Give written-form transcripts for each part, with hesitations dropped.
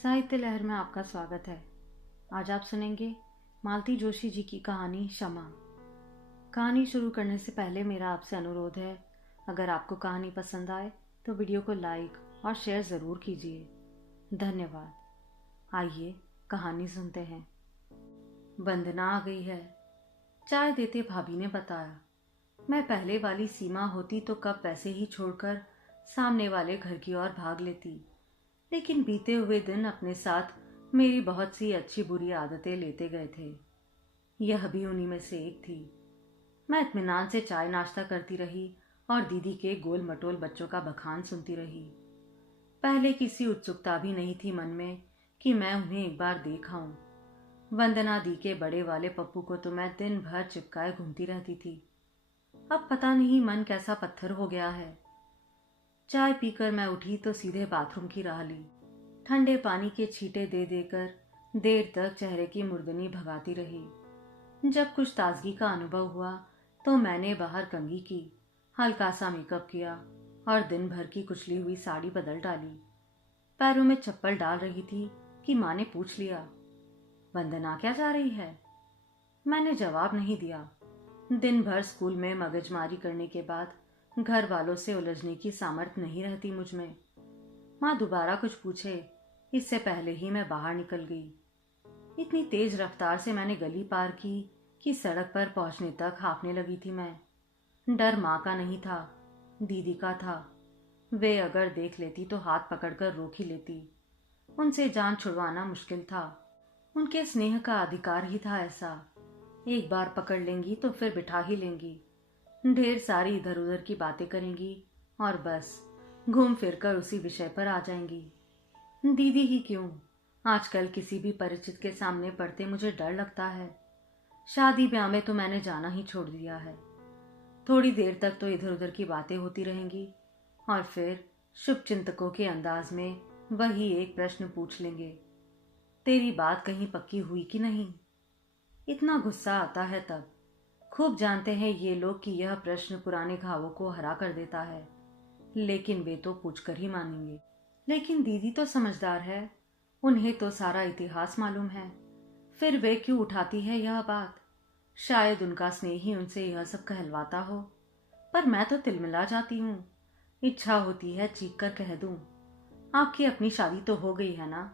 साहित्य लहर में आपका स्वागत है। आज आप सुनेंगे मालती जोशी जी की कहानी क्षमा। कहानी शुरू करने से पहले मेरा आपसे अनुरोध है, अगर आपको कहानी पसंद आए तो वीडियो को लाइक और शेयर ज़रूर कीजिए। धन्यवाद। आइए कहानी सुनते हैं। वंदना आ गई है, चाय देते भाभी ने बताया। मैं पहले वाली सीमा होती तो कब वैसे ही छोड़कर सामने वाले घर की ओर भाग लेती, लेकिन बीते हुए दिन अपने साथ मेरी बहुत सी अच्छी बुरी आदतें लेते गए थे। यह भी उन्हीं में से एक थी। मैं इत्मीनान से चाय नाश्ता करती रही और दीदी के गोल मटोल बच्चों का बखान सुनती रही। पहले किसी उत्सुकता भी नहीं थी मन में कि मैं उन्हें एक बार देख आऊं। वंदना दी के बड़े वाले पप्पू को तो मैं दिन भर चिपकाए घूमती रहती थी। अब पता नहीं मन कैसा पत्थर हो गया है। चाय पीकर मैं उठी तो सीधे बाथरूम की राह ली। ठंडे पानी के छींटे दे देकर देर तक चेहरे की मुर्दनी भगाती रही। जब कुछ ताजगी का अनुभव हुआ तो मैंने बाहर कंघी की, हल्का सा मेकअप किया और दिन भर की कुचली हुई साड़ी बदल डाली। पैरों में चप्पल डाल रही थी कि माँ ने पूछ लिया, वंदना क्या जा रही है? मैंने जवाब नहीं दिया। दिन भर स्कूल में मगजमारी करने के बाद घर वालों से उलझने की सामर्थ्य नहीं रहती मुझ में। माँ दोबारा कुछ पूछे इससे पहले ही मैं बाहर निकल गई। इतनी तेज रफ्तार से मैंने गली पार की कि सड़क पर पहुंचने तक हाँफने लगी थी मैं। डर माँ का नहीं था, दीदी का था। वे अगर देख लेती तो हाथ पकड़कर रोक ही लेती। उनसे जान छुड़वाना मुश्किल था। उनके स्नेह का अधिकार ही था ऐसा। एक बार पकड़ लेंगी तो फिर बिठा ही लेंगी। ढेर सारी इधर उधर की बातें करेंगी और बस घूम फिर कर उसी विषय पर आ जाएंगी। दीदी ही क्यों, आजकल किसी भी परिचित के सामने पड़ते मुझे डर लगता है। शादी ब्याह में तो मैंने जाना ही छोड़ दिया है। थोड़ी देर तक तो इधर उधर की बातें होती रहेंगी और फिर शुभ चिंतकों के अंदाज में वही एक प्रश्न पूछ लेंगे, तेरी बात कहीं पक्की हुई कि नहीं? इतना गुस्सा आता है तब। खूब जानते हैं ये लोग कि यह प्रश्न पुराने घावों को हरा कर देता है, लेकिन वे तो पूछकर ही मानेंगे। लेकिन दीदी तो समझदार है, उन्हें तो सारा इतिहास मालूम है। फिर वे क्यों उठाती है यह बात? शायद उनका स्नेह ही उनसे यह सब कहलवाता हो। पर मैं तो तिलमिला जाती हूँ। इच्छा होती है चीख कर कह दूं, आपकी अपनी शादी तो हो गई है ना,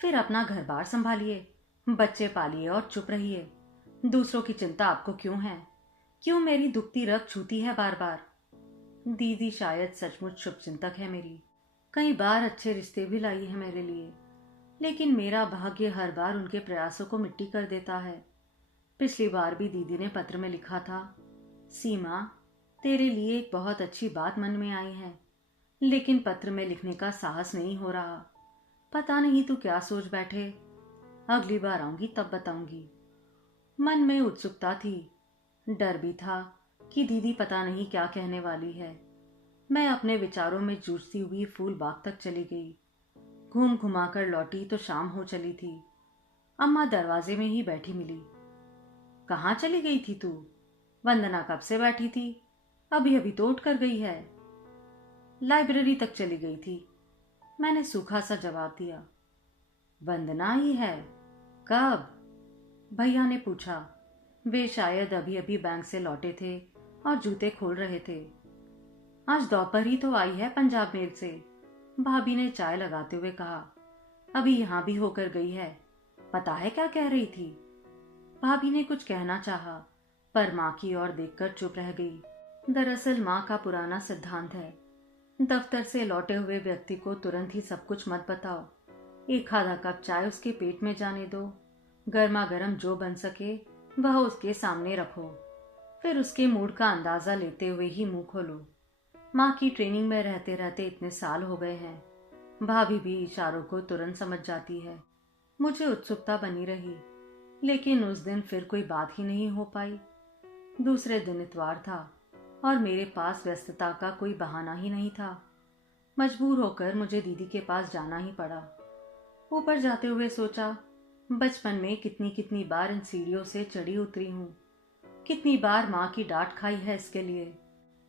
फिर अपना घर बार संभालिए, बच्चे पालिए और चुप रहिए। दूसरों की चिंता आपको क्यों है? क्यों मेरी दुखती रग छूती है बार बार? दीदी शायद सचमुच शुभचिंतक है मेरी। कई बार अच्छे रिश्ते भी लाई है मेरे लिए, लेकिन मेरा भाग्य हर बार उनके प्रयासों को मिट्टी कर देता है। पिछली बार भी दीदी ने पत्र में लिखा था, सीमा, तेरे लिए एक बहुत अच्छी बात मन में आई है, लेकिन पत्र में लिखने का साहस नहीं हो रहा। पता नहीं तू क्या सोच बैठे, अगली बार आऊंगी तब बताऊंगी। मन में उत्सुकता थी, डर भी था कि दीदी पता नहीं क्या कहने वाली है। मैं अपने विचारों में जूझती हुई फूल बाग तक चली गई। घूम घुमाकर लौटी तो शाम हो चली थी। अम्मा दरवाजे में ही बैठी मिली। कहाँ चली गई थी तू? वंदना कब से बैठी थी, अभी अभी तो उठ कर गई है। लाइब्रेरी तक चली गई थी, मैंने सूखा सा जवाब दिया। वंदना ही है? कब? भैया ने पूछा। वे शायद अभी अभी बैंक से लौटे थे और जूते खोल रहे थे। आज दोपहर ही तो आई है पंजाब मेल से, भाभी ने चाय लगाते हुए कहा। अभी यहां भी होकर गई है। पता है क्या कह रही थी? भाभी ने कुछ कहना चाहा, पर माँ की ओर देखकर चुप रह गई। दरअसल माँ का पुराना सिद्धांत है, दफ्तर से लौटे हुए व्यक्ति को तुरंत ही सब कुछ मत बताओ। एक आधा कप चाय उसके पेट में जाने दो, गर्मा गर्म जो बन सके वह उसके सामने रखो, फिर उसके मूड का अंदाजा लेते हुए ही मुंह खोलो। माँ की ट्रेनिंग में रहते रहते इतने साल हो गए हैं, भाभी भी इशारों को तुरंत समझ जाती है। मुझे उत्सुकता बनी रही, लेकिन उस दिन फिर कोई बात ही नहीं हो पाई। दूसरे दिन इतवार था और मेरे पास व्यस्तता का कोई बहाना ही नहीं था। मजबूर होकर मुझे दीदी के पास जाना ही पड़ा। ऊपर जाते हुए सोचा, बचपन में कितनी कितनी बार इन सीढ़ियों से चढ़ी उतरी हूँ, कितनी बार माँ की डांट खाई है इसके लिए,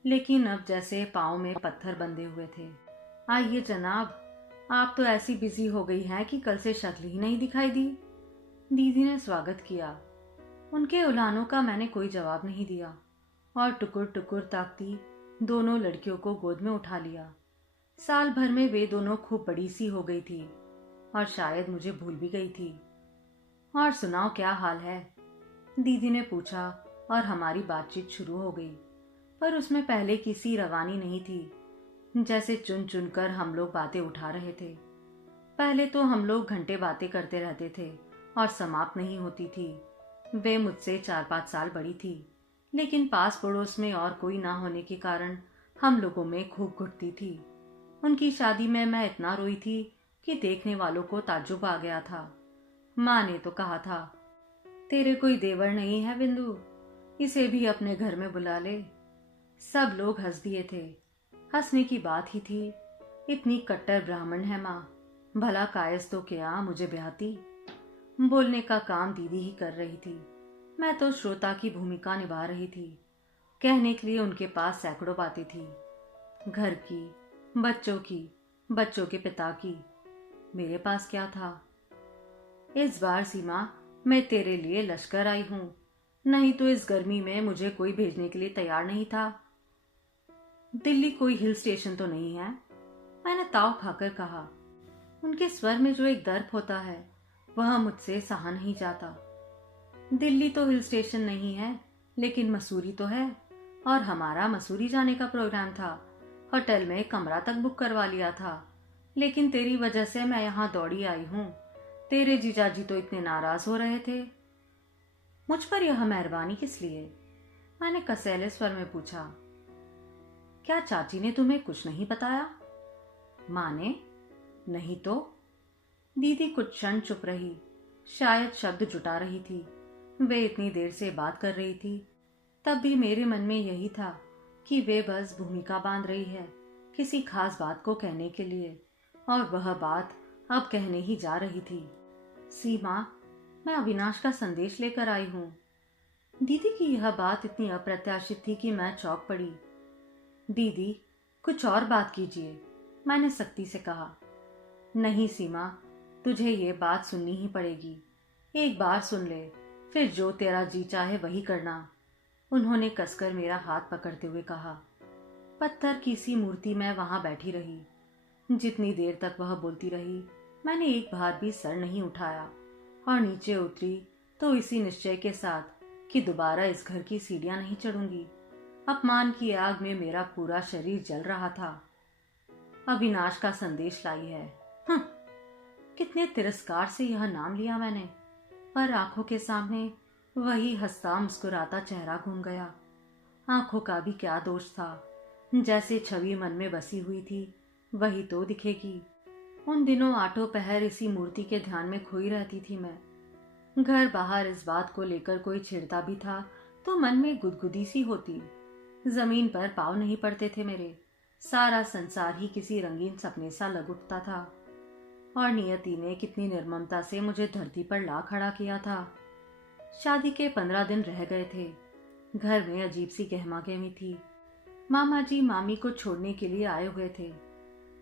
लेकिन अब जैसे पाँव में पत्थर बंधे हुए थे। आइए जनाब, आप तो ऐसी बिजी हो गई हैं कि कल से शक्ल ही नहीं दिखाई दी। दीदी ने स्वागत किया। उनके उलानों का मैंने कोई जवाब नहीं दिया और टुकुर टुकुर ताकती दोनों लड़कियों को गोद में उठा लिया। साल भर में वे दोनों खूब बड़ी सी हो गई थी और शायद मुझे भूल भी गई थी। और सुनाओ, क्या हाल है? दीदी ने पूछा और हमारी बातचीत शुरू हो गई, पर उसमें पहले किसी रवानी नहीं थी। जैसे चुन चुन कर हम लोग बातें उठा रहे थे। पहले तो हम लोग घंटे बातें करते रहते थे और समाप्त नहीं होती थी। वे मुझसे 4-5 साल बड़ी थी, लेकिन पास पड़ोस में और कोई ना होने के कारण हम लोगों में खूब घुटती थी। उनकी शादी में मैं इतना रोई थी कि देखने वालों को ताज्जुब आ गया था। माँ ने तो कहा था, तेरे कोई देवर नहीं है बिंदु, इसे भी अपने घर में बुला ले। सब लोग हंस दिए थे। हंसने की बात ही थी। इतनी कट्टर ब्राह्मण है माँ, भला कायस तो क्या मुझे ब्याहती। बोलने का काम दीदी ही कर रही थी, मैं तो श्रोता की भूमिका निभा रही थी। कहने के लिए उनके पास सैकड़ों बातें थी, घर की, बच्चों की, बच्चों के पिता की। मेरे पास क्या था? इस बार सीमा, मैं तेरे लिए लश्कर आई हूं, नहीं तो इस गर्मी में मुझे कोई भेजने के लिए तैयार नहीं था। दिल्ली कोई हिल स्टेशन तो नहीं है, मैंने ताव खाकर कहा। उनके स्वर में जो एक दर्प होता है वह मुझसे सहा नहीं जाता। दिल्ली तो हिल स्टेशन नहीं है, लेकिन मसूरी तो है, और हमारा मसूरी जाने का प्रोग्राम था। होटल में कमरा तक बुक करवा लिया था, लेकिन तेरी वजह से मैं यहाँ दौड़ी आई हूँ। तेरे जीजाजी तो इतने नाराज हो रहे थे। मुझ पर यह मेहरबानी किस लिए? मैंने कसैले स्वर में पूछा। क्या चाची ने तुम्हें कुछ नहीं बताया? माँ ने? नहीं तो। दीदी कुछ क्षण चुप रही, शायद शब्द जुटा रही थी। वे इतनी देर से बात कर रही थी, तब भी मेरे मन में यही था कि वे बस भूमिका बांध रही है किसी खास बात को कहने के लिए, और वह बात अब कहने ही जा रही थी। सीमा, मैं अविनाश का संदेश लेकर आई हूँ। दीदी की यह बात इतनी अप्रत्याशित थी कि मैं चौंक पड़ी। दीदी, कुछ और बात कीजिए, मैंने सख्ती से कहा। नहीं सीमा, तुझे ये बात सुननी ही पड़ेगी। एक बार सुन ले, फिर जो तेरा जी चाहे वही करना, उन्होंने कसकर मेरा हाथ पकड़ते हुए कहा। पत्थर की सी मूर्ति मैं वहां बैठी रही। जितनी देर तक वह बोलती रही, मैंने एक बार भी सर नहीं उठाया और नीचे उतरी तो इसी निश्चय के साथ कि दोबारा इस घर की सीढ़ियां नहीं चढ़ूंगी। अपमान की आग में मेरा पूरा शरीर जल रहा था। अविनाश का संदेश लाई है। कितने तिरस्कार से यह नाम लिया मैंने, पर आंखों के सामने वही हंसता मुस्कुराता चेहरा घूम गया। आंखों का भी क्या दोष था, जैसे छवि मन में बसी हुई थी वही तो दिखेगी। उन दिनों आठों पहर इसी मूर्ति के ध्यान में खोई रहती थी मैं। घर बाहर इस बात को लेकर कोई छेड़ता भी था तो मन में गुदगुदी सी होती। जमीन पर पाँव नहीं पड़ते थे मेरे। सारा संसार ही किसी रंगीन सपने सा लग उठता था, और नियति ने कितनी निर्ममता से मुझे धरती पर ला खड़ा किया था। शादी के 15 दिन रह गए थे। घर में अजीब सी गहमागहमी थी। मामा जी मामी को छोड़ने के लिए आए हुए थे।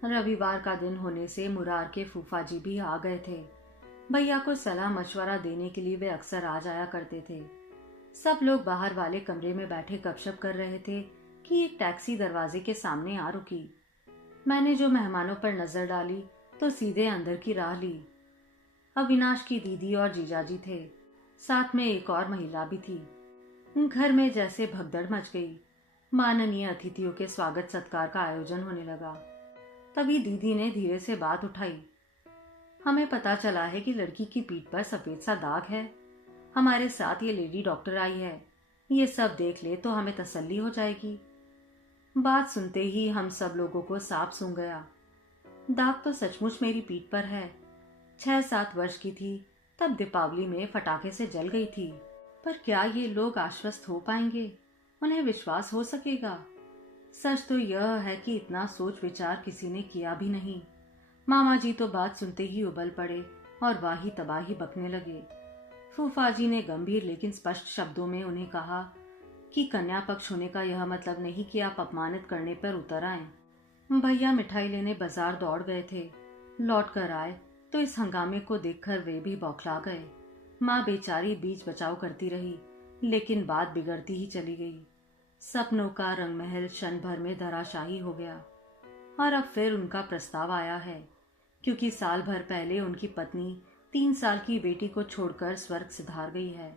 रविवार का दिन होने से मुरार के फूफा जी भी आ गए थे। भैया को सलाह मशवरा देने के लिए वे अक्सर आ जाया करते थे। सब लोग बाहर वाले कमरे में बैठे गपशप कर रहे थे कि एक टैक्सी दरवाजे के सामने आ रुकी। मैंने जो मेहमानों पर नजर डाली तो सीधे अंदर की राह ली। अविनाश की दीदी और जीजाजी थे, साथ में एक और महिला भी थी। घर में जैसे भगदड़ मच गई। माननीय अतिथियों के स्वागत सत्कार का आयोजन होने लगा। तभी दीदी ने धीरे से बात उठाई। हमें पता चला है कि लड़की की पीठ पर सफेद सा दाग है। हमारे साथ ये लेडी डॉक्टर आई है, ये सब देख ले तो हमें तसल्ली हो जाएगी। बात सुनते ही हम सब लोगों को साफ सूंघ गया। दाग तो सचमुच मेरी पीठ पर है। 6-7 वर्ष की थी तब दीपावली में फटाके से जल गई थी। पर क्या ये लोग आश्वस्त हो पाएंगे? उन्हें विश्वास हो सकेगा? सच तो यह है कि इतना सोच विचार किसी ने किया भी नहीं। मामा जी तो बात सुनते ही उबल पड़े और वाही तबाही बकने लगे। फूफा जी ने गंभीर लेकिन स्पष्ट शब्दों में उन्हें कहा कि कन्या पक्ष होने का यह मतलब नहीं कि आप अपमानित करने पर उतर आए। भैया मिठाई लेने बाजार दौड़ गए थे। लौट कर आए तो इस हंगामे को देखकर वे भी बौखला गए। माँ बेचारी बीच बचाव करती रही, लेकिन बात बिगड़ती ही चली गई। सपनों का रंगमहल क्षण भर में धराशायी हो गया। और अब फिर उनका प्रस्ताव आया है, क्योंकि साल भर पहले उनकी पत्नी 3 साल की बेटी को छोड़कर स्वर्ग सिधार गई है।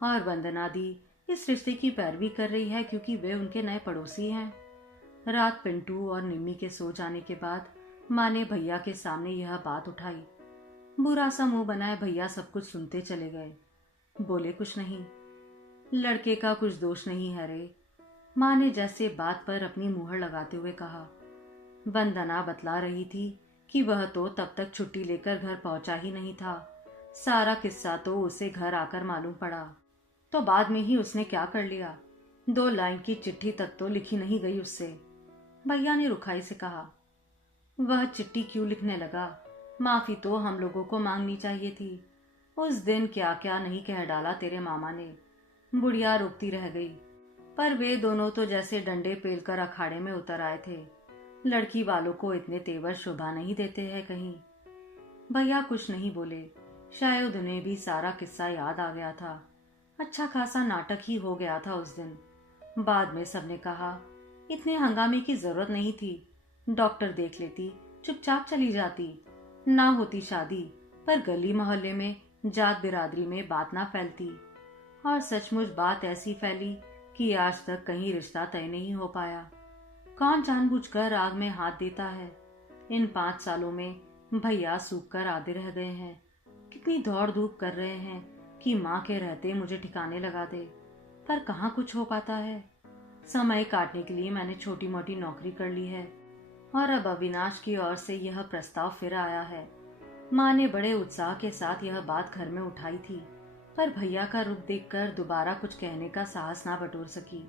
और वंदना दी इस रिश्ते की पैरवी कर रही है, क्योंकि वे उनके नए पड़ोसी हैं। रात पिंटू और निम्मी के सो जाने के बाद माँ ने भैया के सामने यह बात उठाई। बुरा सा मुंह बनाए भैया सब कुछ सुनते चले गए, बोले कुछ नहीं। लड़के का कुछ दोष नहीं है रे, माँ ने जैसे बात पर अपनी मुहर लगाते हुए कहा। वंदना बतला रही थी कि वह तो तब तक छुट्टी लेकर घर पहुंचा ही नहीं था। सारा किस्सा तो उसे घर आकर मालूम पड़ा। तो बाद में ही उसने क्या कर लिया, 2 लाइन की चिट्ठी तक तो लिखी नहीं गई उससे। भैया ने रुखाई से कहा। वह चिट्ठी क्यों लिखने लगा, माफी तो हम लोगों को मांगनी चाहिए थी। उस दिन क्या क्या नहीं कह डाला तेरे मामा ने। बुढ़िया रोकती रह गई, पर वे दोनों तो जैसे डंडे पेलकर अखाड़े में उतर आए थे। लड़की वालों को इतने तेवर शोभा नहीं देते हैं कहीं। भैया कुछ नहीं बोले, शायद उन्हें भी सारा किस्सा याद आ गया था। अच्छा खासा नाटक ही हो गया था उस दिन। बाद में सबने कहा इतने हंगामे की जरूरत नहीं थी, डॉक्टर देख लेती, चुपचाप चली जाती, ना होती शादी। पर गली मोहल्ले में, जात बिरादरी में बात ना फैलती। और सचमुच बात ऐसी फैली कि आज तक कहीं रिश्ता तय नहीं हो पाया। कौन जानबूझकर आग में हाथ देता है। इन 5 सालों में भैया सूख कर आधे रह गए हैं। कितनी दौड़ धूप कर रहे हैं कि माँ के रहते मुझे ठिकाने लगा दे, पर कहाँ कुछ हो पाता है। समय काटने के लिए मैंने छोटी मोटी नौकरी कर ली है, और अब अविनाश की ओर से यह प्रस्ताव फिर आया है। माँ ने बड़े उत्साह के साथ यह बात घर में उठाई थी, पर भैया का रुख देखकर दोबारा कुछ कहने का साहस ना बटोर सकी।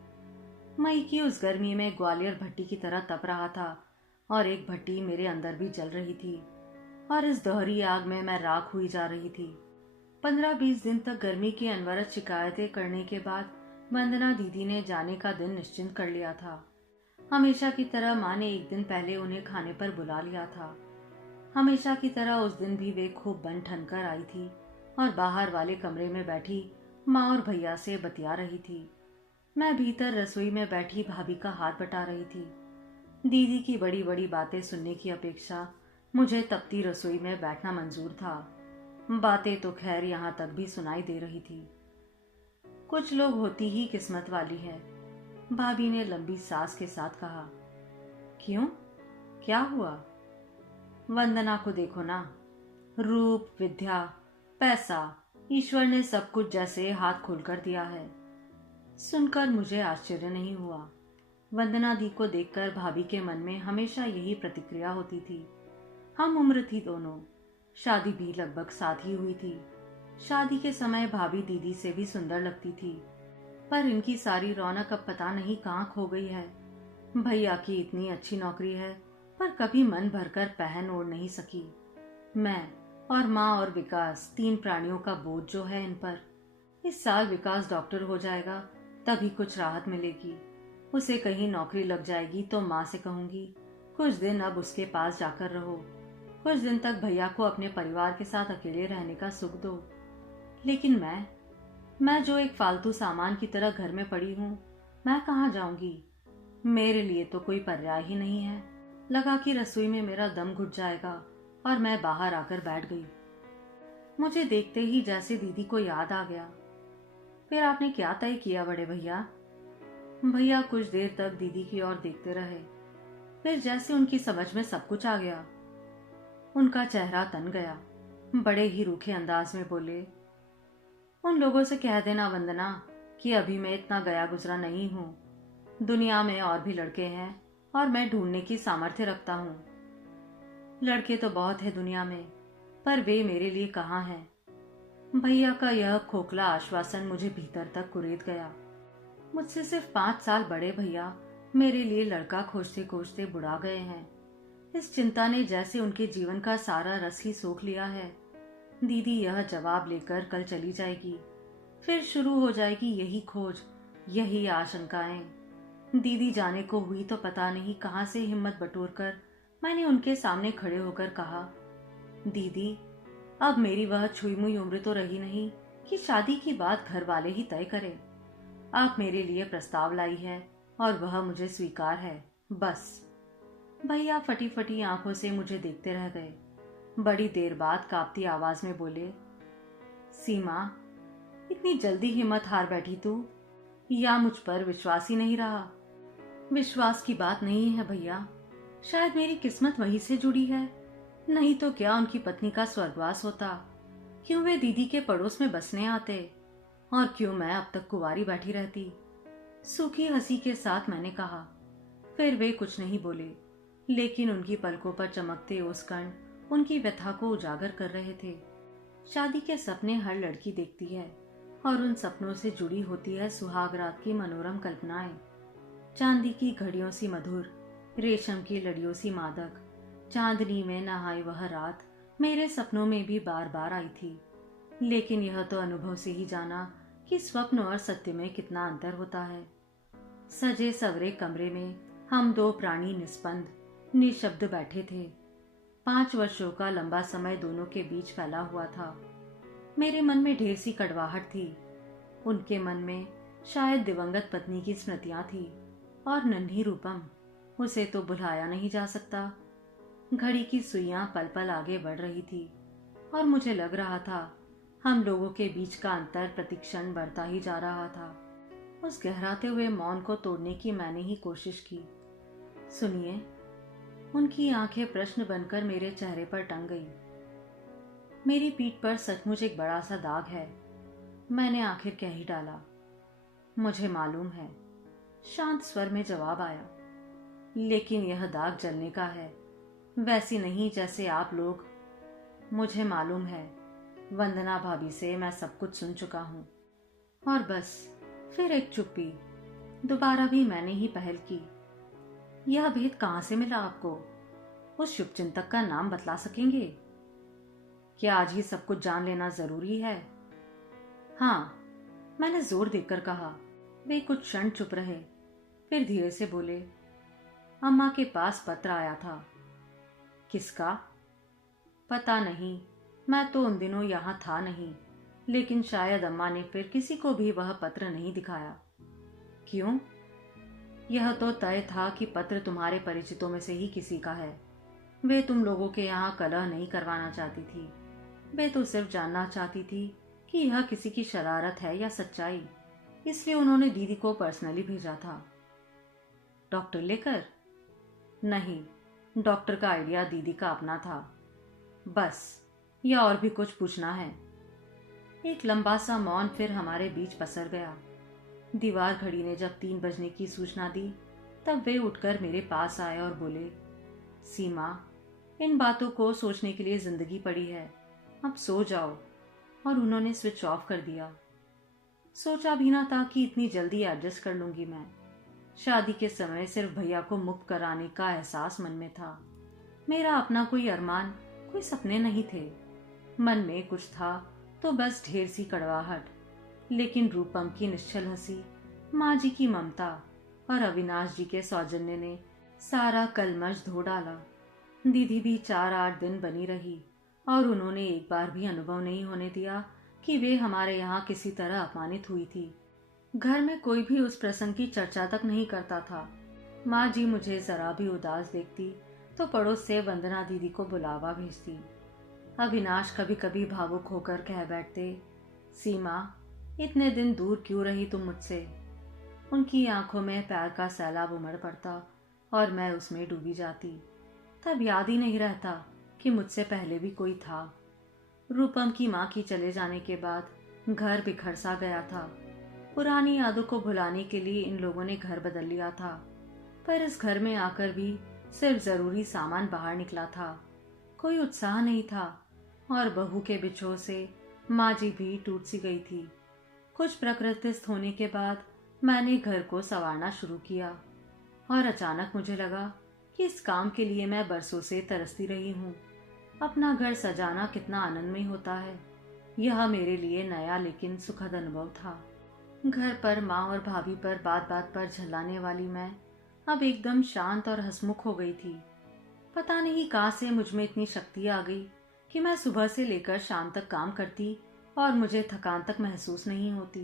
मई की उस गर्मी में ग्वालियर भट्टी की तरह तप रहा था, और एक भट्टी मेरे अंदर भी जल रही थी, और इस दोहरी आग में मैं राख हुई जा रही थी। 15-20 दिन तक गर्मी की अनवरत शिकायतें करने के बाद वंदना दीदी ने जाने का दिन निश्चिंत कर लिया था। हमेशा की तरह माँ ने एक दिन पहले उन्हें खाने पर बुला लिया था। हमेशा की तरह उस दिन भी वे खूब बन ठन कर आई थी, और बाहर वाले कमरे में बैठी माँ और भैया से बतिया रही थी। मैं भीतर रसोई में बैठी भाभी का हाथ बटा रही थी। दीदी की बड़ी बड़ी बातें सुनने की अपेक्षा मुझे तपती रसोई में बैठना मंजूर था। बातें तो खैर यहाँ तक भी सुनाई दे रही थी। कुछ लोग होती ही किस्मत वाली है, भाभी ने लंबी सांस के साथ कहा। क्यों, क्या हुआ? वंदना को देखो ना, रूप, विद्या, पैसा, ईश्वर ने सब कुछ जैसे हाथ खोलकर दिया है। सुनकर मुझे आश्चर्य नहीं हुआ। वंदना दी को देखकर भाभी के मन में हमेशा यही प्रतिक्रिया होती थी। हम उम्र थी दोनों, शादी भी लगभग साथ ही हुई थी। शादी के समय भाभी दीदी से भी सुंदर लगती थी, पर इनकी सारी रौनक अब पता नहीं कहाँ खो गई है। भैया की इतनी अच्छी नौकरी है, पर कभी मन भरकर पहन ओढ़ नहीं सकी। मैं और माँ और विकास, 3 प्राणियों का बोझ जो है इन पर। इस साल विकास डॉक्टर हो जाएगा, तभी कुछ राहत मिलेगी। उसे कहीं नौकरी लग जाएगी तो माँ से कहूंगी कुछ दिन अब उसके पास जाकर रहो, कुछ दिन तक भैया को अपने परिवार के साथ अकेले रहने का सुख दो। लेकिन मैं जो एक फालतू सामान की तरह घर में पड़ी हूँ, मैं कहाँ जाऊंगी? मेरे लिए तो कोई पर्याय ही नहीं है। लगा कि रसोई में मेरा दम घुट जाएगा, और मैं बाहर आकर बैठ गई। मुझे देखते ही जैसे दीदी को याद आ गया। फिर आपने क्या तय किया बड़े भैया? भैया कुछ देर तक दीदी की ओर देखते रहे, फिर जैसे उनकी समझ में सब कुछ आ गया। उनका चेहरा तन गया, बड़े ही रूखे अंदाज में बोले, उन लोगों से कह देना वंदना कि अभी मैं इतना गया गुजरा नहीं हूँ। दुनिया में और भी लड़के हैं, और मैं ढूंढने की सामर्थ्य रखता हूँ। लड़के तो बहुत है दुनिया में, पर वे मेरे लिए कहाँ हैं? भैया का यह खोखला आश्वासन मुझे भीतर तक कुरेद गया। मुझसे सिर्फ 5 साल बड़े भैया मेरे लिए लड़का खोजते खोजते बुढ़ा गए हैं। इस चिंता ने जैसे उनके जीवन का सारा रस ही सोख लिया है। दीदी यह जवाब लेकर कल चली जाएगी, फिर शुरू हो जाएगी यही खोज, यही आशंकाएं। दीदी जाने को हुई तो पता नहीं कहाँ से हिम्मत बटोर कर मैंने उनके सामने खड़े होकर कहा, दीदी, अब मेरी वह छुई मुई उम्र तो रही नहीं कि शादी की बात घर वाले ही तय करें। आप मेरे लिए प्रस्ताव लाई है और वह मुझे स्वीकार है, बस। भैया फटी फटी आंखों से मुझे देखते रह गए। बड़ी देर बाद कांपती आवाज में बोले, सीमा, इतनी जल्दी हिम्मत हार बैठी तू, या मुझ पर विश्वास ही नहीं रहा? विश्वास की बात नहीं है भैया, शायद मेरी किस्मत वहीं से जुड़ी है। नहीं तो क्या उनकी पत्नी का स्वर्गवास होता? क्यों वे दीदी के पड़ोस में बसने आते, और क्यों मैं अब तक कुंवारी बैठी रहती? सूखी हंसी के साथ मैंने कहा। फिर वे कुछ नहीं बोले, लेकिन उनकी पलकों पर चमकते ओस कण उनकी व्यथा को उजागर कर रहे थे। शादी के सपने हर लड़की देखती है, और उन सपनों से जुड़ी होती है सुहाग रात की मनोरम कल्पनाएं। चांदी की घड़ियों सी मधुर, रेशम की लड़ियों सी मादक, चांदनी में नहाई वह रात मेरे सपनों में भी बार बार आई थी। लेकिन यह तो अनुभव से ही जाना कि स्वप्न और सत्य में कितना अंतर होता है। सजे सवरे कमरे में हम दो प्राणी निस्पंद, निशब्द बैठे थे। 5 वर्षों का लंबा समय दोनों के बीच फैला हुआ था। मेरे मन में ढेर सी कड़वाहट थी। उनके मन में शायद दिवंगत पत्नी की स्मृतियां थी, और नन्ही रूपम, उसे तो भुलाया नहीं जा सकता। घड़ी की सुइयां पल पल आगे बढ़ रही थी, और मुझे लग रहा था हम लोगों के बीच का अंतर प्रतिक्षण बढ़ता ही जा रहा था। उस गहराते हुए मौन को तोड़ने की मैंने ही कोशिश की। सुनिए। उनकी आंखें प्रश्न बनकर मेरे चेहरे पर टंग गई। मेरी पीठ पर सचमुच एक बड़ा सा दाग है, मैंने आखिर कह ही डाला। मुझे मालूम है, शांत स्वर में जवाब आया, लेकिन यह दाग जलने का है, वैसी नहीं जैसे आप लोग। मुझे मालूम है, वंदना भाभी से मैं सब कुछ सुन चुका हूं। और बस फिर एक चुप्पी। दोबारा भी मैंने ही पहल की। यह भेद कहां से मिला आपको? उस शुभचिंतक का नाम बतला सकेंगे? क्या आज ही सब कुछ जान लेना जरूरी है? हाँ, मैंने जोर देकर कहा। वे कुछ क्षण चुप रहे, फिर धीरे से बोले, अम्मा के पास पत्र आया था। किसका? पता नहीं, मैं तो उन दिनों यहाँ था नहीं, लेकिन शायद अम्मा ने फिर किसी को भी वह पत्र नहीं दिखाया। क्यों? यह तो तय था कि पत्र तुम्हारे परिचितों में से ही किसी का है। वे तुम लोगों के यहाँ कलह नहीं करवाना चाहती थी। वे तो सिर्फ जानना चाहती थी कि यह किसी की शरारत है या सच्चाई, इसलिए उन्होंने दीदी को पर्सनली भेजा था। डॉक्टर लेकर? नहीं, डॉक्टर का आइडिया दीदी का अपना था। बस, या और भी कुछ पूछना है? एक लंबा सा मौन फिर हमारे बीच पसर गया। दीवार घड़ी ने जब 3 बजने की सूचना दी, तब वे उठकर मेरे पास आए और बोले, सीमा, इन बातों को सोचने के लिए जिंदगी पड़ी है, अब सो जाओ। और उन्होंने स्विच ऑफ कर दिया। सोचा भी ना था कि इतनी जल्दी एडजस्ट कर लूंगी मैं। शादी के समय सिर्फ भैया को मुक्त कराने का एहसास मन में था। मेरा अपना कोई अरमान, कोई सपने नहीं थे। मन में कुछ था तो बस ढेर सी कड़वाहट। लेकिन रूपम की निश्चल हंसी, माँ जी की ममता और अविनाश जी के सौजन्य ने सारा कलमश धो डाला। दीदी भी 4-8 दिन बनी रही, और उन्होंने एक बार भी अनुभव नहीं होने दिया कि वे हमारे यहाँ किसी तरह अपमानित हुई थी। घर में कोई भी उस प्रसंग की चर्चा तक नहीं करता था। माँ जी मुझे जरा भी उदास देखती तो पड़ोस से वंदना दीदी को बुलावा भेजती। अविनाश कभी कभी भावुक होकर कह बैठते, सीमा, इतने दिन दूर क्यों रही तुम मुझसे? उनकी आंखों में प्यार का सैलाब उमड़ पड़ता और मैं उसमें डूबी जाती। तब याद ही नहीं रहता कि मुझसे पहले भी कोई था। रूपम की माँ की चले जाने के बाद घर बिखर सा गया था। पुरानी यादों को भुलाने के लिए इन लोगों ने घर बदल लिया था, पर इस घर में आकर भी सिर्फ जरूरी सामान बाहर निकला था। कोई उत्साह नहीं था, और बहू के बिछोह से माँ जी भी टूट सी गई थी। कुछ प्रकृतिस्थ होने के बाद मैंने घर को संवारना शुरू किया, और अचानक मुझे लगा कि इस काम के लिए मैं बरसों से तरसती रही हूँ। अपना घर सजाना कितना आनंदमय होता है, यह मेरे लिए नया लेकिन सुखद अनुभव था। घर पर माँ और भाभी पर बात बात पर झल्लाने वाली मैं अब एकदम शांत और हंसमुख हो गई थी। पता नहीं कहाँ से मुझ में इतनी शक्ति आ गई कि मैं सुबह से लेकर शाम तक काम करती और मुझे थकान तक महसूस नहीं होती।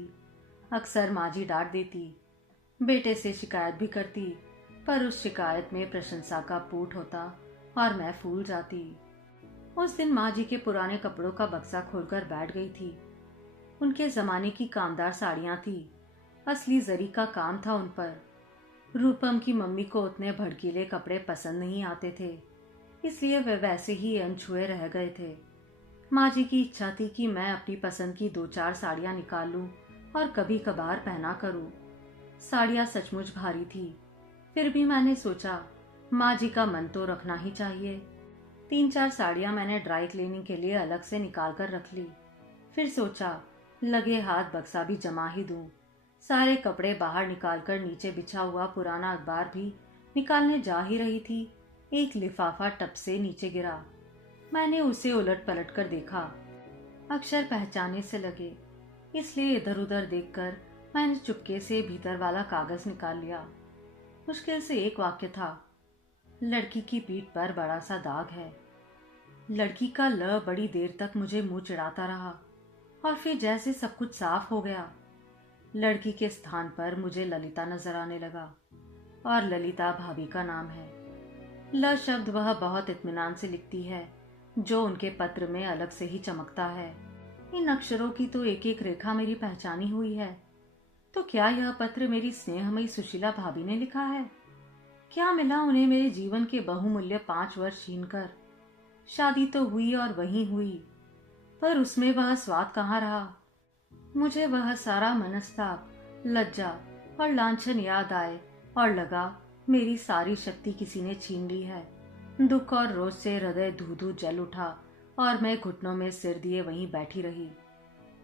अक्सर माँ जी डांट देती, बेटे से शिकायत भी करती, पर उस शिकायत में प्रशंसा का पूट होता और मैं फूल जाती। उस दिन माँ जी के पुराने कपड़ों का बक्सा खोलकर बैठ गई थी। उनके जमाने की कामदार साड़ियाँ थी, असली जरी का काम था उन पर। रूपम की मम्मी को उतने भड़कीले कपड़े पसंद नहीं आते थे, इसलिए वे वैसे ही अनछुए रह गए थे। माँ जी की इच्छा थी कि मैं अपनी पसंद की 2-4 साड़ियाँ निकाल लूँ और कभी कभार पहना करूँ। साड़ियाँ सचमुच भारी थी, फिर भी मैंने सोचा माँ जी का मन तो रखना ही चाहिए। 3-4 साड़ियाँ मैंने ड्राई क्लीनिंग के लिए अलग से निकाल कर रख ली। फिर सोचा लगे हाथ बक्सा भी जमा ही दूं। सारे कपड़े बाहर निकालकर नीचे बिछा हुआ पुराना अखबार भी निकालने जा ही रही थी, एक लिफाफा टप से नीचे गिरा। मैंने उसे उलट पलट कर देखा। अक्षर पहचाने से लगे, इसलिए इधर उधर देखकर मैंने चुपके से भीतर वाला कागज निकाल लिया। मुश्किल से एक वाक्य था, लड़की की पीठ पर बड़ा सा दाग है। लड़की का ल बड़ी देर तक मुझे मुंह चिढ़ाता रहा और फिर जैसे सब कुछ साफ हो गया। लड़की के स्थान पर मुझे ललिता नजर आने लगा और ललिता भाभी का नाम है। ल शब्द वह बहुत इत्मीनान से लिखती है, जो उनके पत्र में अलग से ही चमकता है। इन अक्षरों की तो एक एक रेखा मेरी पहचानी हुई है। तो क्या यह पत्र मेरी स्नेहमयी सुशीला भाभी ने लिखा है? क्या मिला उन्हें मेरे जीवन के बहुमूल्य 5 वर्ष छीनकर? शादी तो हुई और वहीं हुई, पर उसमें वह स्वाद कहाँ रहा। मुझे वह सारा मनस्ताप, लज्जा और लांछन याद आए और लगा मेरी सारी शक्ति किसी ने छीन ली है। दुख और रोष से हृदय धू धू जल उठा और मैं घुटनों में सिर दिए वहीं बैठी रही।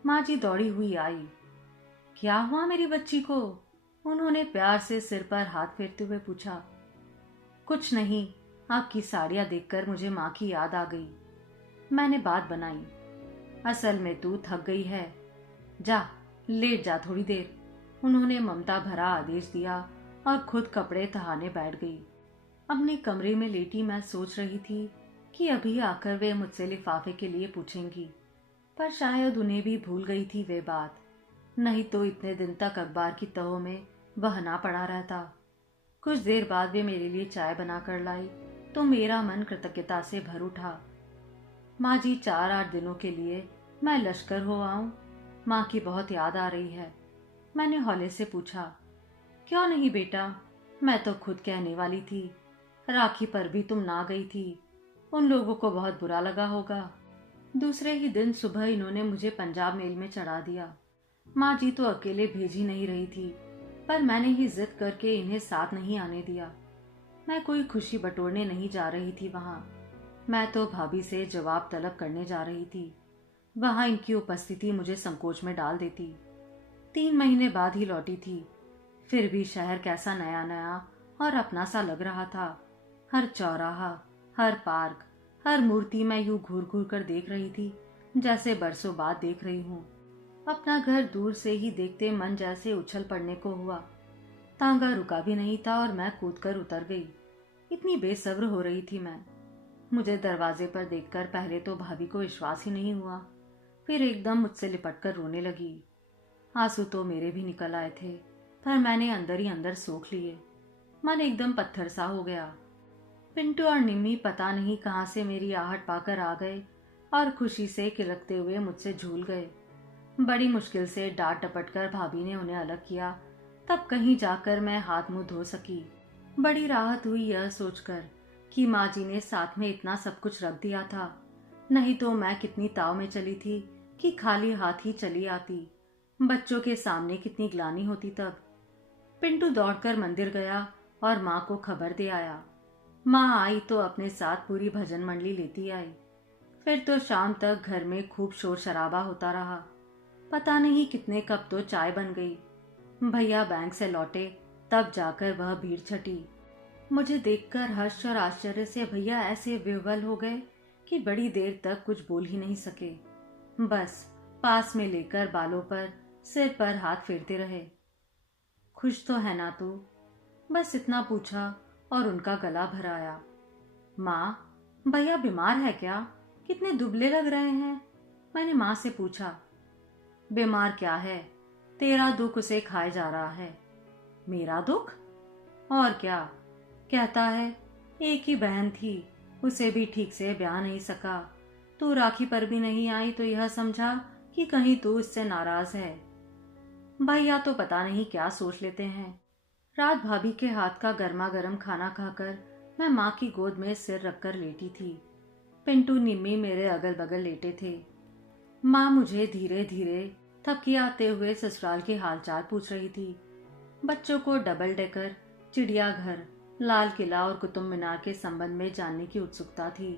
माँ जी दौड़ी हुई आई। क्या हुआ मेरी बच्ची को? उन्होंने प्यार से सिर पर हाथ फेरते हुए पूछा। कुछ नहीं, आपकी साड़ियाँ देखकर मुझे माँ की याद आ गई। मैंने बात बनाई। असल में तू थक गई है, जा लेट जा थोड़ी देर। उन्होंने ममता भरा आदेश दिया और खुद कपड़े तहाने बैठ गई। अपने कमरे में लेटी मैं सोच रही थी कि अभी आकर वे मुझसे लिफाफे के लिए पूछेंगी, पर शायद उन्हें भी भूल गई थी वे बात। नहीं तो इतने दिन तक अखबार की तहों में बहना पड़ा रहता। कुछ देर बाद वे मेरे लिए चाय बनाकर लाई तो मेरा मन कृतज्ञता से भर उठा। माँ जी 4-8 दिनों के लिए मैं लश्कर हो आऊं? माँ की बहुत याद आ रही है। मैंने हौले से पूछा। क्यों नहीं बेटा, मैं तो खुद कहने वाली थी। राखी पर भी तुम ना गई थी, उन लोगों को बहुत बुरा लगा होगा। दूसरे ही दिन सुबह इन्होंने मुझे पंजाब मेल में चढ़ा दिया। माँ जी तो अकेले भेज ही नहीं रही थी, पर मैंने ही जिद करके इन्हें साथ नहीं आने दिया। मैं कोई खुशी बटोरने नहीं जा रही थी वहां, मैं तो भाभी से जवाब तलब करने जा रही थी। वहां इनकी उपस्थिति मुझे संकोच में डाल देती। 3 महीने बाद ही लौटी थी, फिर भी शहर कैसा नया नया और अपना सा लग रहा था। हर चौराहा, हर पार्क, हर मूर्ति मैं यूं घूर घूर कर देख रही थी जैसे बरसों बाद देख रही हूँ। अपना घर दूर से ही देखते मन जैसे उछल पड़ने को हुआ। तांगा रुका भी नहीं था और मैं कूदकर उतर गई। इतनी बेसब्र हो रही थी मैं। मुझे दरवाजे पर देखकर पहले तो भाभी को विश्वास ही नहीं हुआ, फिर एकदम मुझसे लिपट कर रोने लगी। आंसू तो मेरे भी निकल आए थे, पर मैंने अंदर ही अंदर सोख लिए। मन एकदम पत्थर सा हो गया। पिंटू और निम्मी पता नहीं कहाँ से मेरी आहट पाकर आ गए और खुशी से किलकते हुए मुझसे झूल गए। बड़ी मुश्किल से डांट डपट कर भाभी ने उन्हें अलग किया, तब कहीं जाकर मैं हाथ मुंह धो सकी। बड़ी राहत हुई यह सोचकर कि माँ जी ने साथ में इतना सब कुछ रख दिया था, नहीं तो मैं कितनी ताव में चली थी कि खाली हाथ ही चली आती। बच्चों के सामने कितनी ग्लानि होती तब। पिंटू दौड़कर मंदिर गया और माँ को खबर दे आया। माँ आई तो अपने साथ पूरी भजन मंडली लेती आई। फिर तो शाम तक घर में खूब शोर शराबा होता रहा। पता नहीं कितने कप तो चाय बन गई। भैया बैंक से लौटे तब जाकर वह भीड़ छटी। मुझे देखकर हर्ष और आश्चर्य से भैया ऐसे विह्वल हो गए कि बड़ी देर तक कुछ बोल ही नहीं सके। बस पास में लेकर बालों पर, सिर पर हाथ फेरते रहे। खुश तो है ना तू? बस इतना पूछा और उनका गला भर आया। माँ, भैया बीमार है क्या? कितने दुबले लग रहे हैं। मैंने माँ से पूछा। बीमार क्या है, तेरा दुख उसे खाए जा रहा है। मेरा दुख? और क्या। कहता है एक ही बहन थी, उसे भी ठीक से ब्याह नहीं सका। तू राखी पर भी नहीं आई तो यह समझा कि कहीं तू इससे नाराज है। भैया तो पता नहीं क्या सोच लेते हैं। रात भाभी के हाथ का गर्मा गर्म खाना खाकर मैं माँ की गोद में सिर रखकर लेटी थी। पिंटू निम्मी मेरे अगल बगल लेटे थे। माँ मुझे धीरे धीरे थपकियाते हुए ससुराल के हालचाल पूछ रही थी। बच्चों को डबल डेकर, चिड़ियाघर, लाल किला और कुतुब मीनार के संबंध में जानने की उत्सुकता थी।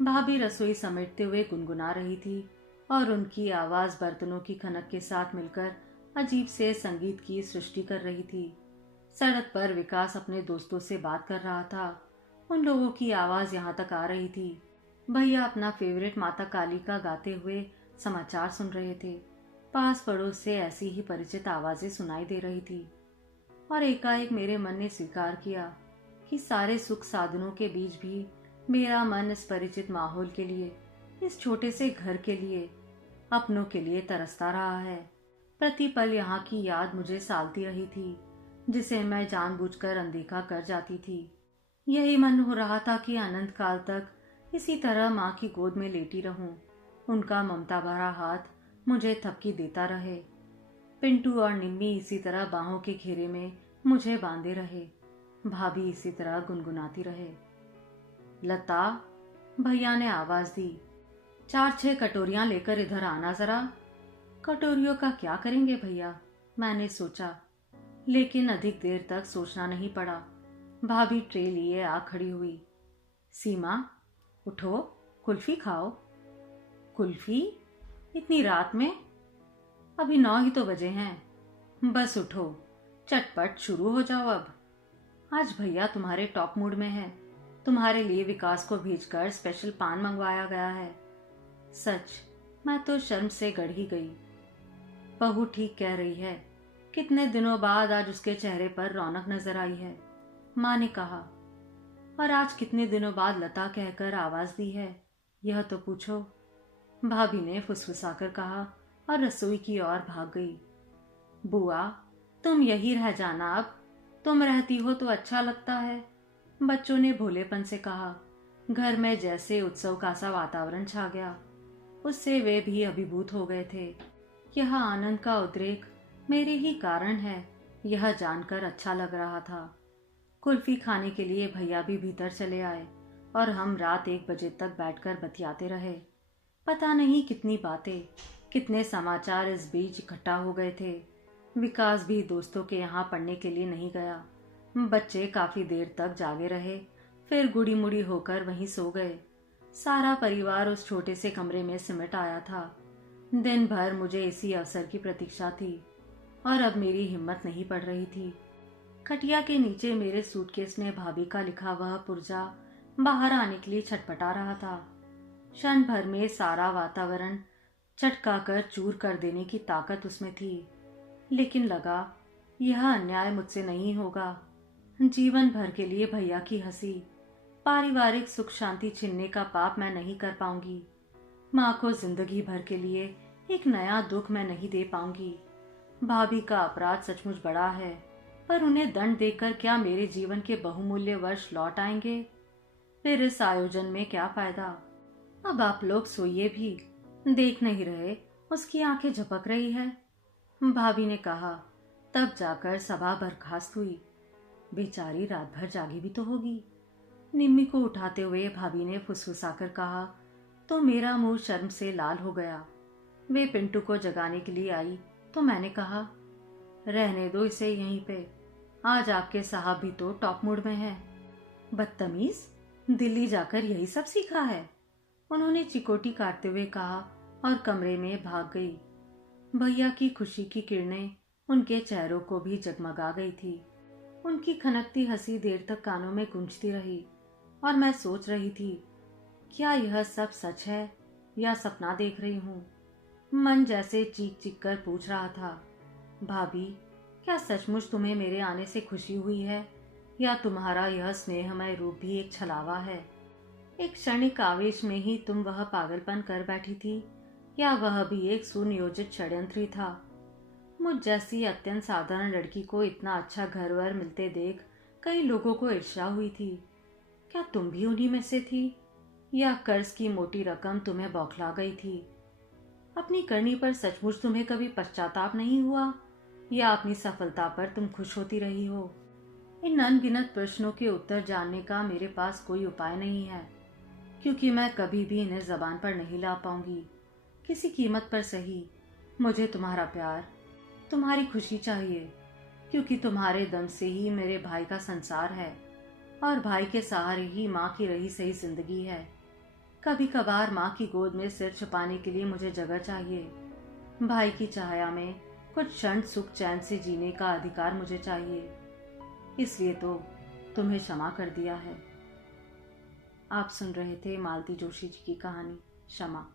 भाभी रसोई समेटते हुए गुनगुना रही थी और उनकी आवाज बर्तनों की खनक के साथ मिलकर अजीब से संगीत की सृष्टि कर रही थी। सड़क पर विकास अपने दोस्तों से बात कर रहा था। उन लोगों की आवाज यहाँ तक आ रही थी। भैया अपना फेवरेट माता काली का गाते हुए समाचार सुन रहे थे। पास पड़ोस से ऐसी ही परिचित आवाजें सुनाई दे रही थी और एकाएक मेरे मन ने स्वीकार किया कि सारे सुख साधनों के बीच भी मेरा मन इस परिचित माहौल के लिए, इस छोटे से घर के लिए, अपनों के लिए तरसता रहा है। प्रतिपल यहाँ की याद मुझे सालती रही थी, जिसे मैं जानबूझकर अनदेखा कर जाती थी। यही मन हो रहा था कि अनंत काल तक इसी तरह माँ की गोद में लेटी रहूं। उनका ममता भरा हाथ मुझे थपकी देता रहे। पिंटू और निम्मी इसी तरह बाहों के घेरे में मुझे बांधे रहे। भाभी इसी तरह गुनगुनाती रहे। लता, भैया ने आवाज दी, 4-6 कटोरियां लेकर इधर आना जरा। कटोरियों का क्या करेंगे भैया, मैंने सोचा, लेकिन अधिक देर तक सोचना नहीं पड़ा। भाभी ट्रे लिए आ खड़ी हुई। सीमा, उठो, कुल्फी खाओ। कुल्फी? इतनी रात में? अभी 9 ही तो बजे हैं। बस उठो, चटपट शुरू हो जाओ अब। आज भैया तुम्हारे टॉप मूड में है। तुम्हारे लिए विकास को भेजकर स्पेशल पान मंगवाया गया है। सच, मैं तो शर्म से गड़ ही गई। बहू ठीक कह रही है। कितने दिनों बाद आज उसके चेहरे पर रौनक नजर आई है, माँ ने कहा। और आज कितने दिनों बाद लता कहकर आवाज दी है, यह तो पूछो, भाभी ने फुसफुसाकर कहा और रसोई की ओर भाग गई। बुआ, तुम यही रह जाना अब। तुम रहती हो तो अच्छा लगता है, बच्चों ने भोलेपन से कहा। घर में जैसे उत्सव का सा वातावरण छा गया। उससे वे भी अभिभूत हो गए थे। यह आनंद का उद्रेक मेरे ही कारण है, यह जानकर अच्छा लग रहा था। कुल्फी खाने के लिए भैया भी भीतर चले आए और हम रात 1 बजे तक बैठकर बतियाते रहे। पता नहीं कितनी बातें, कितने समाचार इस बीच इकट्ठा हो गए थे। विकास भी दोस्तों के यहाँ पढ़ने के लिए नहीं गया। बच्चे काफी देर तक जागे रहे, फिर गुड़ी मुड़ी होकर वहीं सो गए। सारा परिवार उस छोटे से कमरे में सिमट आया था। दिन भर मुझे इसी अवसर की प्रतीक्षा थी और अब मेरी हिम्मत नहीं पड़ रही थी। खटिया के नीचे मेरे सूटकेस में भाभी का लिखा वह पुर्जा बाहर आने के लिए छटपटा रहा था। क्षण भर में सारा वातावरण चटकाकर चूर कर देने की ताकत उसमें थी, लेकिन लगा यह अन्याय मुझसे नहीं होगा। जीवन भर के लिए भैया की हंसी, पारिवारिक सुख शांति छीनने का पाप मैं नहीं कर पाऊंगी। माँ को जिंदगी भर के लिए एक नया दुख मैं नहीं दे पाऊंगी। भाभी का अपराध सचमुच बड़ा है, पर उन्हें दंड देकर क्या मेरे जीवन के बहुमूल्य वर्ष लौट आएंगे? फिर इस आयोजन में क्या फायदा? अब आप लोग सोइए भी, देख नहीं रहे उसकी आंखें झपक रही है, भाभी ने कहा। तब जाकर सभा बर्खास्त हुई। बेचारी रात भर जागी भी तो होगी। निम्मी को उठाते हुए भाभी ने फुसफुसाकर कहा तो मेरा मुंह शर्म से लाल हो गया। वे पिंटू को जगाने के लिए आई तो मैंने कहा, रहने दो इसे यहीं पे, आज आपके साहब भी तो टॉप मूड में है। बदतमीज, दिल्ली जाकर यही सब सीखा है, उन्होंने चिकोटी काटते हुए कहा और कमरे में भाग गई। भैया की खुशी की किरणें उनके चेहरों को भी जगमगा गई थी। उनकी खनकती हंसी देर तक कानों में गूंजती रही और मैं सोच रही थी, क्या यह सब सच है या सपना देख रही हूँ? मन जैसे चीख चीख कर पूछ रहा था, भाभी, क्या सचमुच तुम्हें मेरे आने से खुशी हुई है या तुम्हारा यह स्नेहमय रूप भी एक छलावा है? एक क्षणिक आवेश में ही तुम वह पागलपन कर बैठी थी, या वह भी एक सुनियोजित षड्यंत्र ही था? मुझ जैसी अत्यंत साधारण लड़की को इतना अच्छा घर वर मिलते देख कई लोगों को ईर्ष्या हुई थी। क्या तुम भी उन्हीं में से थी, या कर्ज की मोटी रकम तुम्हें बौखला गई थी? अपनी करनी पर सचमुच तुम्हें कभी पश्चाताप नहीं हुआ, या अपनी सफलता पर तुम खुश होती रही हो? इन अनगिनत प्रश्नों के उत्तर जानने का मेरे पास कोई उपाय नहीं है, क्योंकि मैं कभी भी इन्हें जबान पर नहीं ला पाऊंगी। किसी कीमत पर सही, मुझे तुम्हारा प्यार, तुम्हारी खुशी चाहिए, क्योंकि तुम्हारे दम से ही मेरे भाई का संसार है, और भाई के सहारे ही माँ की रही सही जिंदगी है। कभी कभार माँ की गोद में सिर छुपाने के लिए मुझे जगह चाहिए। भाई की छाया में कुछ क्षण सुख चैन से जीने का अधिकार मुझे चाहिए। इसलिए तो तुम्हें क्षमा कर दिया है। आप सुन रहे थे मालती जोशी जी की कहानी क्षमा।